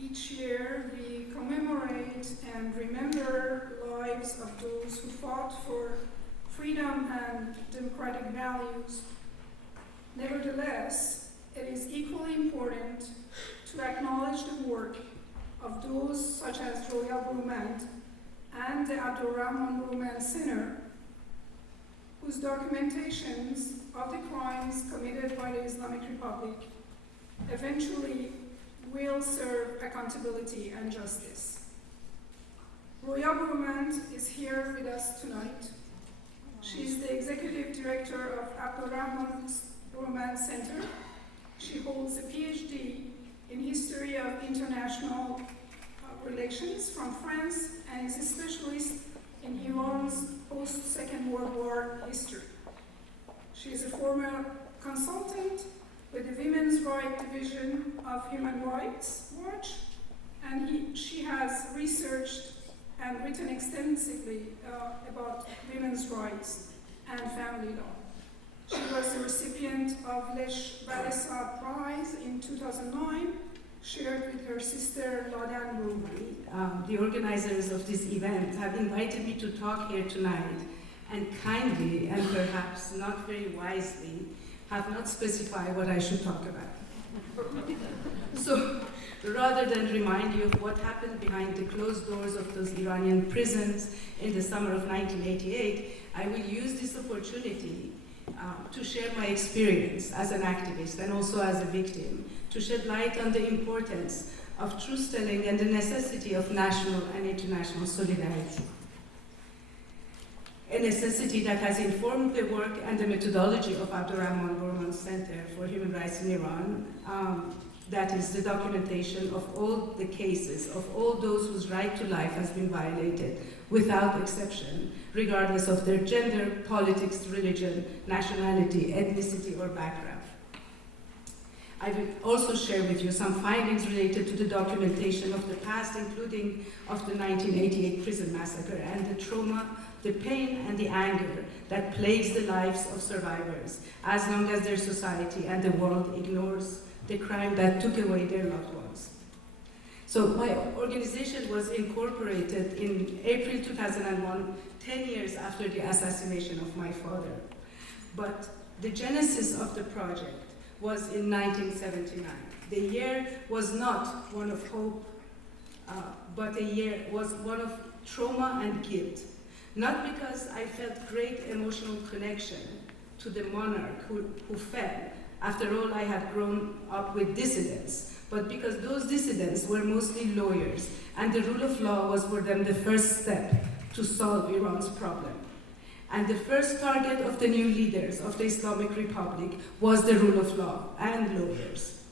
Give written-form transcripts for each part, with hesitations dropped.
Each year, we commemorate and remember lives of those who fought for freedom and democratic values. Nevertheless, it is equally important to acknowledge the work of those such as Roya Boroumand and the Roya Boroumand Center, whose documentations of the crimes committed by the Islamic Republic eventually will serve accountability and justice. Roya Boroumand is here with us tonight. She is the executive director of Roya Boroumand Center. She holds a PhD in history of international relations from France and is a specialist in Iran's post-Second World War history. She is a former consultant with the Women's Rights Division of Human Rights Watch, and she has researched and written extensively about women's rights and family law. She was the recipient of Lech Walesa Prize in 2009, shared with her sister Ladan Boroumand. The organizers of this event have invited me to talk here tonight, and kindly, and perhaps not very wisely, have not specified what I should talk about. So, rather than remind you of what happened behind the closed doors of those Iranian prisons in the summer of 1988, I will use this opportunity to share my experience as an activist and also as a victim, to shed light on the importance of truth-telling and the necessity of national and international solidarity. A necessity that has informed the work and the methodology of Roya Boroumand Center for Human Rights in Iran. That is the documentation of all the cases, of all those whose right to life has been violated, without exception, regardless of their gender, politics, religion, nationality, ethnicity, or background. I will also share with you some findings related to the documentation of the past, including of the 1988 prison massacre and the trauma, the pain, and the anger that plagues the lives of survivors, as long as their society and the world ignores the crime that took away their loved ones. So my organization was incorporated in April 2001, 10 years after the assassination of my father. But the genesis of the project was in 1979. The year was not one of hope, but a year was one of trauma and guilt. Not because I felt great emotional connection to the monarch who fell. After all, I had grown up with dissidents, but because those dissidents were mostly lawyers, and the rule of law was for them the first step to solve Iran's problem. And the first target of the new leaders of the Islamic Republic was the rule of law and lawyers.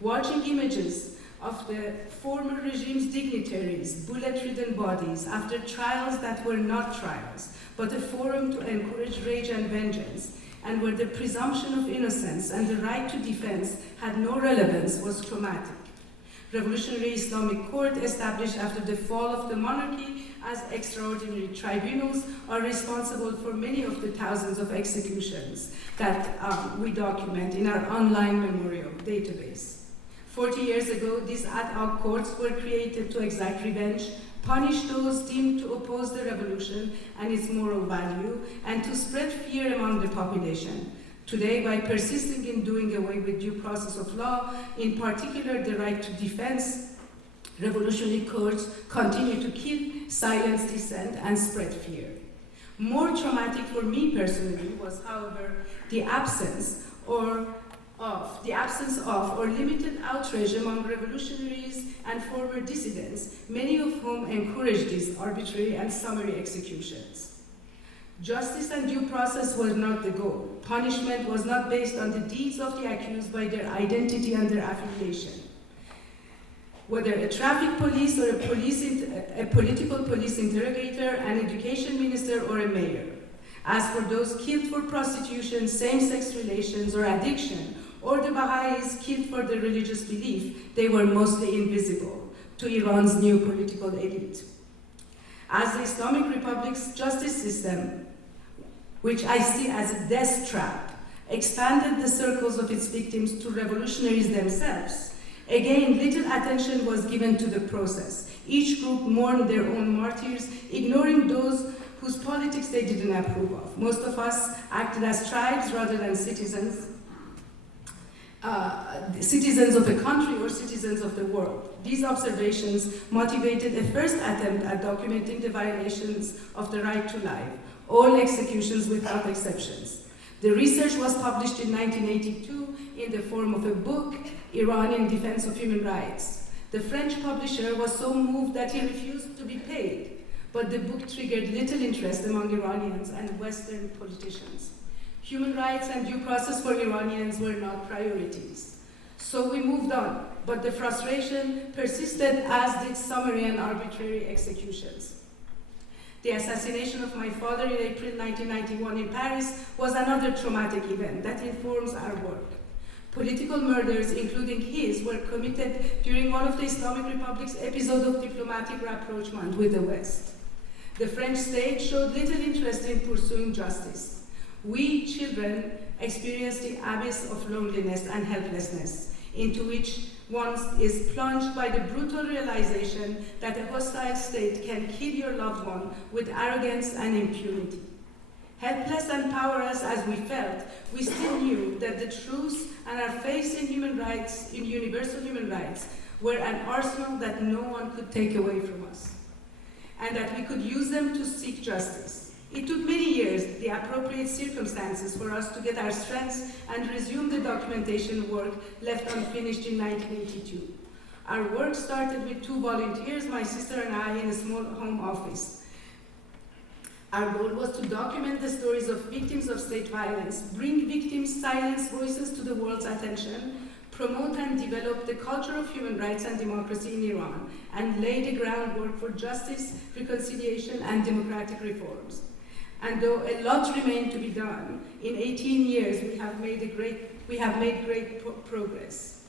Watching images of the former regime's dignitaries, bullet-ridden bodies, after trials that were not trials, but a forum to encourage rage and vengeance, and where the presumption of innocence and the right to defense had no relevance, was traumatic. Revolutionary Islamic Court, established after the fall of the monarchy as extraordinary tribunals, are responsible for many of the thousands of executions that we document in our online memorial database. 40 years ago, these ad hoc courts were created to exact revenge, punish those deemed to oppose the revolution and its moral value, and to spread fear among the population. Today, by persisting in doing away with due process of law, in particular the right to defense, revolutionary courts continue to kill, silence dissent, and spread fear. More traumatic for me personally was, however, the absence of or limited outrage among revolutionaries and former dissidents, many of whom encouraged these arbitrary and summary executions. Justice and due process was not the goal. Punishment was not based on the deeds of the accused by their identity and their affiliation. Whether a traffic police or a political police interrogator, an education minister, or a mayor. As for those killed for prostitution, same-sex relations, or addiction, or the Baha'is killed for their religious belief, they were mostly invisible to Iran's new political elite. As the Islamic Republic's justice system, which I see as a death trap, expanded the circles of its victims to revolutionaries themselves, Again, little attention was given to the process. Each group mourned their own martyrs, ignoring those whose politics they didn't approve of. Most of us acted as tribes rather than citizens, citizens of the country or citizens of the world. These observations motivated a first attempt at documenting the violations of the right to life, all executions without exceptions. The research was published in 1982 in the form of a book, Iran in Defense of Human Rights. The French publisher was so moved that he refused to be paid, but the book triggered little interest among Iranians and Western politicians. Human rights and due process for Iranians were not priorities. So we moved on, but the frustration persisted, as did summary and arbitrary executions. The assassination of my father in April 1991 in Paris was another traumatic event that informs our work. Political murders, including his, were committed during one of the Islamic Republic's episodes of diplomatic rapprochement with the West. The French state showed little interest in pursuing justice. We, children, experienced the abyss of loneliness and helplessness into which one is plunged by the brutal realization that a hostile state can kill your loved one with arrogance and impunity. Helpless and powerless as we felt, we still knew that the truths and our faith in human rights, in universal human rights, were an arsenal that no one could take away from us, and that we could use them to seek justice. It took many years, the appropriate circumstances, for us to get our strengths and resume the documentation work left unfinished in 1982. Our work started with 2 volunteers, my sister and I, in a small home office. Our goal was to document the stories of victims of state violence, bring victims' silenced voices to the world's attention, promote and develop the culture of human rights and democracy in Iran, and lay the groundwork for justice, reconciliation, and democratic reforms. And though a lot remained to be done, in 18 years we have made great progress.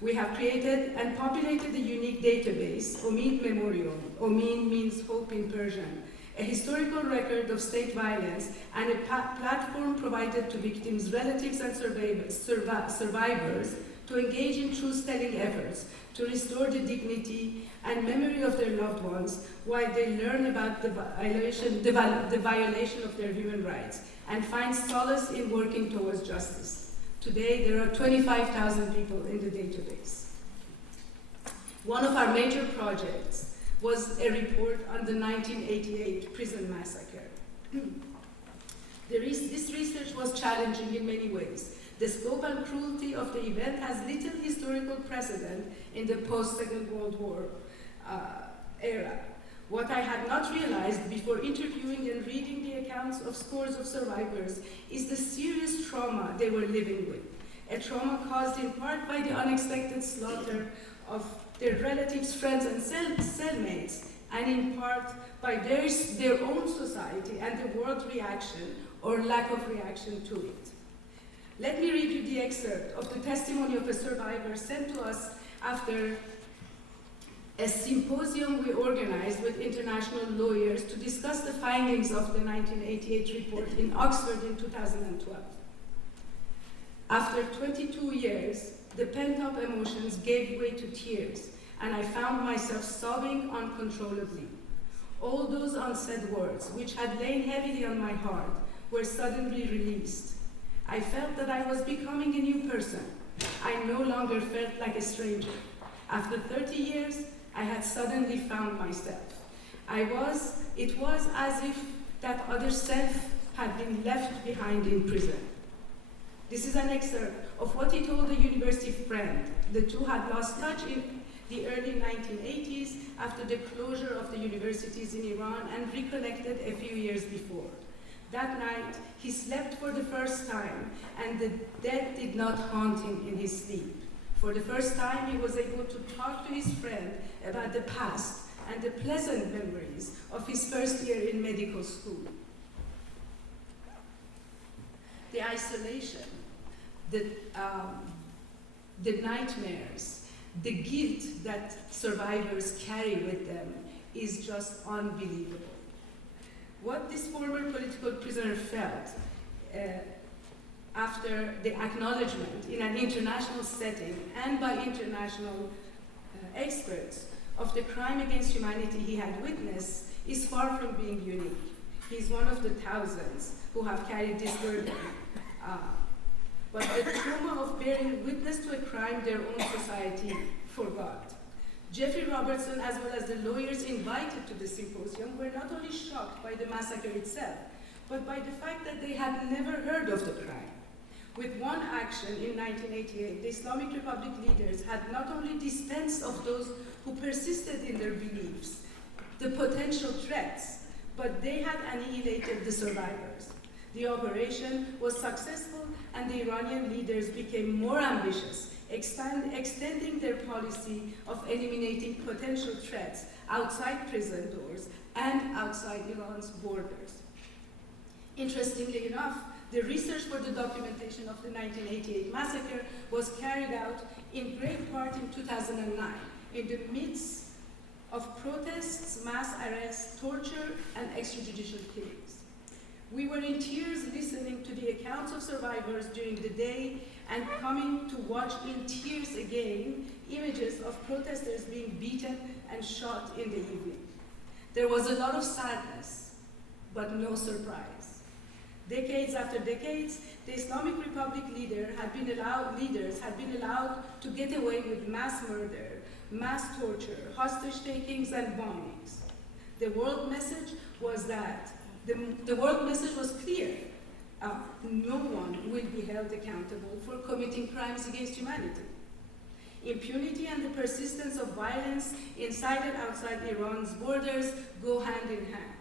We have created and populated a unique database, Omid Memorial. Omid means hope in Persian, a historical record of state violence and a platform provided to victims, relatives, and survivors to engage in truth-telling efforts to restore the dignity and memory of their loved ones while they learn about the violation of their human rights and find solace in working towards justice. Today, there are 25,000 people in the database. One of our major projects was a report on the 1988 prison massacre. This research was challenging in many ways. The scope and cruelty of the event has little historical precedent in the post-Second World War era. What I had not realized before interviewing and reading the accounts of scores of survivors is the serious trauma they were living with, a trauma caused in part by the unexpected slaughter of their relatives, friends, and cellmates, and in part by their own society and the world's reaction or lack of reaction to it. Let me read you the excerpt of the testimony of a survivor sent to us after a symposium we organized with international lawyers to discuss the findings of the 1988 report in Oxford in 2012. After 22 years, the pent-up emotions gave way to tears, and I found myself sobbing uncontrollably. All those unsaid words, which had lain heavily on my heart, were suddenly released. I felt that I was becoming a new person. I no longer felt like a stranger. After 30 years, I had suddenly found myself. It was as if that other self had been left behind in prison. This is an excerpt of what he told a university friend. The two had lost touch in the early 1980s after the closure of the universities in Iran and reconnected a few years before. That night, he slept for the first time, and the dead did not haunt him in his sleep. For the first time, he was able to talk to his friend about the past and the pleasant memories of his first year in medical school. The isolation, the nightmares, the guilt that survivors carry with them is just unbelievable. What this former political prisoner felt after the acknowledgement in an international setting and by international experts of the crime against humanity he had witnessed is far from being unique. He's one of the thousands who have carried this burden. But the trauma of bearing witness to a crime their own society forgot. Jeffrey Robertson, as well as the lawyers invited to the symposium, were not only shocked by the massacre itself, but by the fact that they had never heard of the crime. With one action in 1988, the Islamic Republic leaders had not only dispensed of those who persisted in their beliefs, the potential threats, but they had annihilated the survivors. The operation was successful, and the Iranian leaders became more ambitious, extending their policy of eliminating potential threats outside prison doors and outside Iran's borders. Interestingly enough, the research for the documentation of the 1988 massacre was carried out in great part in 2009, in the midst of protests, mass arrests, torture, and extrajudicial killings. We were in tears listening to the accounts of survivors during the day and coming to watch in tears again images of protesters being beaten and shot in the evening. There was a lot of sadness, but no surprise. Decades after decades, the Islamic Republic leaders had been allowed to get away with mass murder, mass torture, hostage takings, and bombings. The world message was clear. No one will be held accountable for committing crimes against humanity. Impunity and the persistence of violence inside and outside Iran's borders go hand in hand.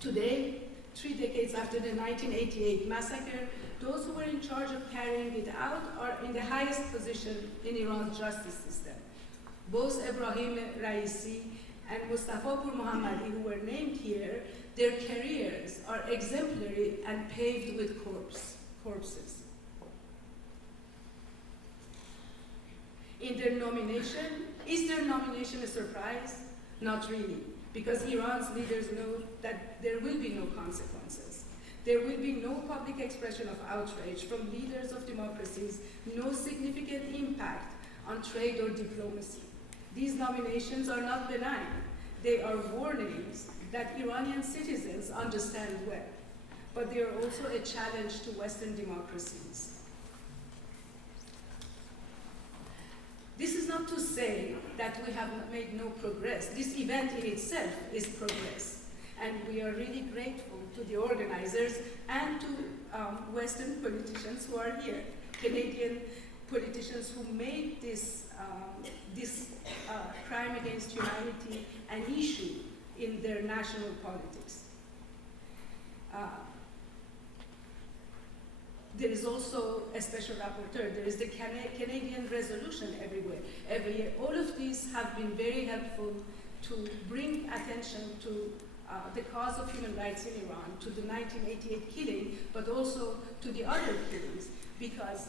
Today, 3 decades after the 1988 massacre, those who were in charge of carrying it out are in the highest position in Iran's justice system. Both Ebrahim Raisi and Mustafa Pur Mohammadi, who were named here, their careers are exemplary and paved with corpses. Is their nomination a surprise? Not really, because Iran's leaders know that there will be no consequences. There will be no public expression of outrage from leaders of democracies, no significant impact on trade or diplomacy. These nominations are not benign. They are warnings that Iranian citizens understand well, but they are also a challenge to Western democracies. This is not to say that we have made no progress. This event in itself is progress, and we are really grateful to the organizers and to Western politicians who are here, Canadian politicians who made this crime against humanity an issue in their national politics. There is also a special rapporteur. There is the Canadian resolution every year. All of these have been very helpful to bring attention to the cause of human rights in Iran, to the 1988 killing, but also to the other killings, because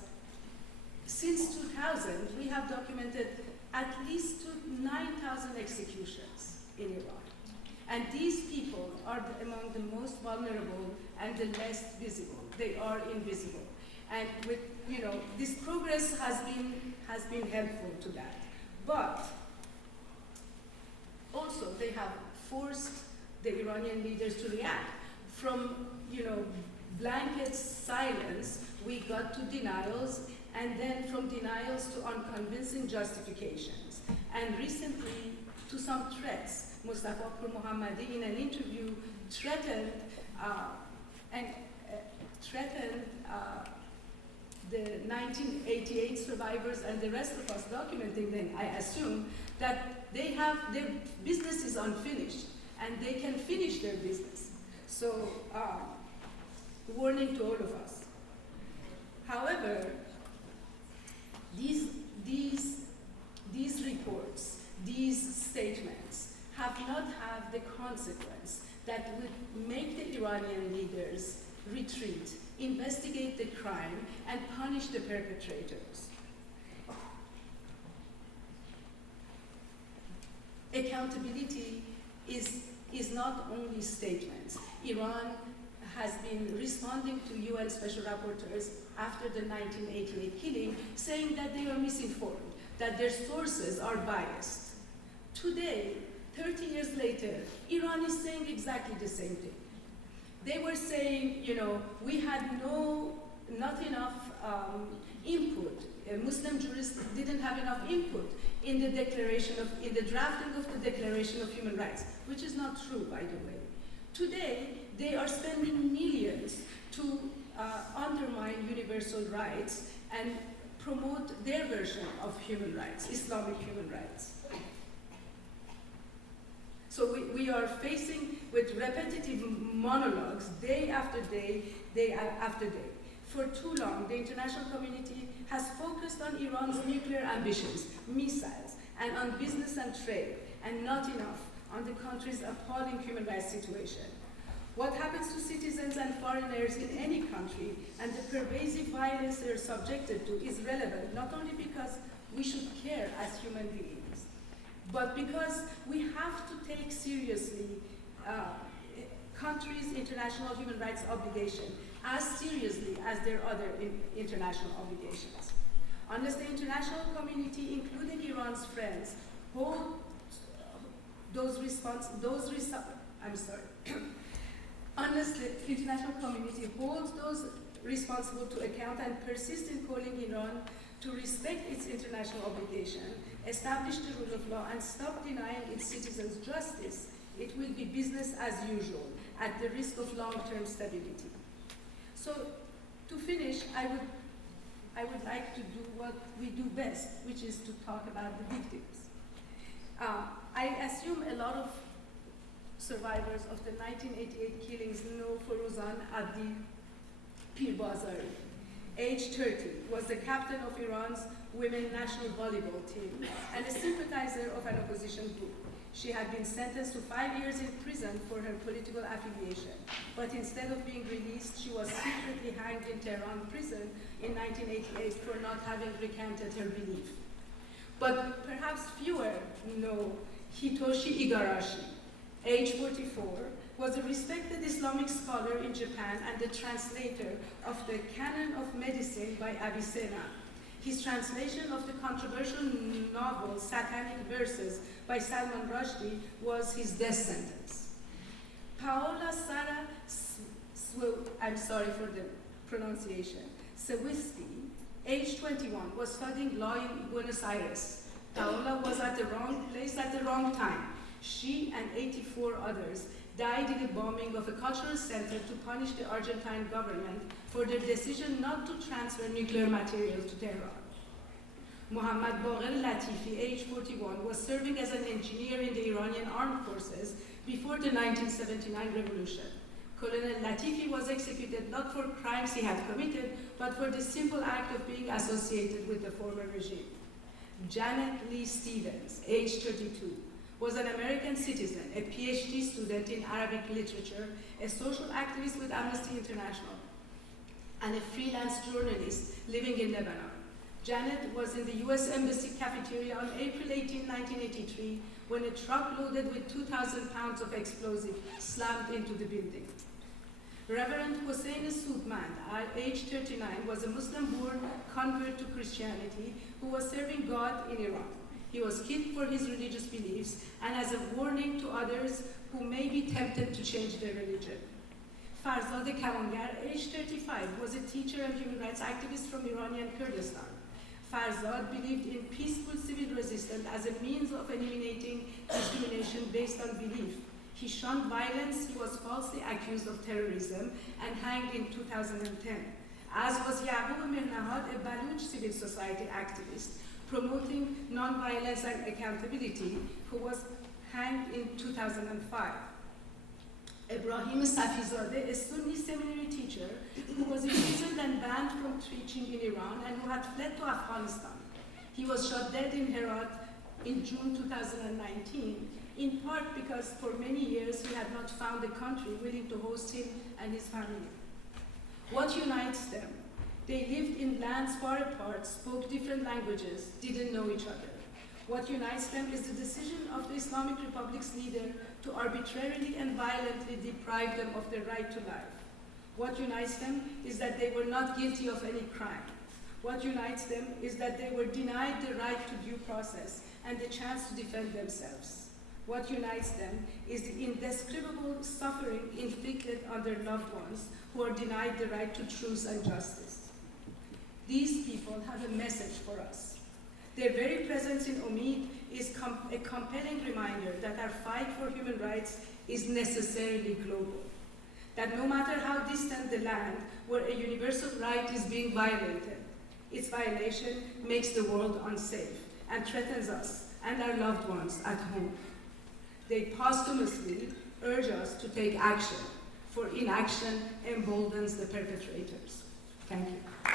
since 2000, we have documented at least 9,000 executions in Iran. And these people are among the most vulnerable and the least visible. They are invisible. And with, this progress has been helpful to that. But also they have forced the Iranian leaders to react. From, blanket silence, we got to denials, and then from denials to unconvincing justifications. And recently, to some threats. Mustafa Pur Mohammadi, in an interview, threatened the 1988 survivors and the rest of us documenting them, I assume, that their business is unfinished and they can finish their business. So, warning to all of us. However, these reports, these statements, have not had the consequence that would make the Iranian leaders retreat, investigate the crime, and punish the perpetrators. Accountability is not only statements. Iran has been responding to UN special rapporteurs after the 1988 killing, saying that they are misinformed, that their sources are biased. Today, 30 years later, Iran is saying exactly the same thing. They were saying, we had not enough input. Muslim jurists didn't have enough input in the drafting of the Declaration of Human Rights, which is not true, by the way. Today, they are spending millions to undermine universal rights and promote their version of human rights, Islamic human rights. So we are facing with repetitive monologues day after day, day after day. For too long, the international community has focused on Iran's nuclear ambitions, missiles, and on business and trade, and not enough on the country's appalling human rights situation. What happens to citizens and foreigners in any country and the pervasive violence they are subjected to is relevant, not only because we should care as human beings, but because we have to take seriously countries' international human rights obligation as seriously as their other international obligations. Unless the international community, including Iran's friends, hold unless the international community holds those responsible to account and persist in calling Iran to respect its international obligation, establish the rule of law, and stop denying its citizens justice, it will be business as usual at the risk of long-term stability. So, to finish, I would like to do what we do best, which is to talk about the victims. I assume a lot of survivors of the 1988 killings know Foruzan Abdi Pirbazari. Age 30, was the captain of Iran's women national volleyball team and a sympathizer of an opposition group. She had been sentenced to 5 years in prison for her political affiliation, but instead of being released, she was secretly hanged in Tehran prison in 1988 for not having recanted her belief. But perhaps fewer know Hitoshi Igarashi, age 44, was a respected Islamic scholar in Japan and the translator of the Canon of Medicine by Avicenna. His translation of the controversial novel Satanic Verses by Salman Rushdie was his death sentence. Paola Sara I'm sorry for the pronunciation, Sawisky, age 21, was studying law in Buenos Aires. Paola was at the wrong place at the wrong time. She and 84 others died in the bombing of a cultural center to punish the Argentine government for their decision not to transfer nuclear material to Tehran. Mohammad Baqir Latifi, age 41, was serving as an engineer in the Iranian armed forces before the 1979 revolution. Colonel Latifi was executed not for crimes he had committed, but for the simple act of being associated with the former regime. Janet Lee Stevens, age 32, was an American citizen, a PhD student in Arabic literature, a social activist with Amnesty International, and a freelance journalist living in Lebanon. Janet was in the US Embassy cafeteria on April 18, 1983, when a truck loaded with 2,000 pounds of explosive slammed into the building. Reverend Hossein Soodmand, age 39, was a Muslim-born convert to Christianity who was serving God in Iran. He was killed for his religious beliefs and as a warning to others who may be tempted to change their religion. Farzad Kamangar, age 35, was a teacher and human rights activist from Iranian Kurdistan. Farzad believed in peaceful civil resistance as a means of eliminating discrimination based on belief. He shunned violence, he was falsely accused of terrorism and hanged in 2010, as was Yaqub Mirnahad, a Baluch civil society activist promoting non-violence and accountability, who was hanged in 2005. Ibrahim Safizadeh, a Sunni seminary teacher who was imprisoned and banned from preaching in Iran and who had fled to Afghanistan. He was shot dead in Herat in June 2019, in part because for many years he had not found a country willing to host him and his family. What unites them? They lived in lands far apart, spoke different languages, didn't know each other. What unites them is the decision of the Islamic Republic's leader to arbitrarily and violently deprive them of their right to life. What unites them is that they were not guilty of any crime. What unites them is that they were denied the right to due process and the chance to defend themselves. What unites them is the indescribable suffering inflicted on their loved ones who are denied the right to truth and justice. These people have a message for us. Their very presence in Omid is a compelling reminder that our fight for human rights is necessarily global. That no matter how distant the land where a universal right is being violated, its violation makes the world unsafe and threatens us and our loved ones at home. They posthumously urge us to take action, for inaction emboldens the perpetrators. Thank you.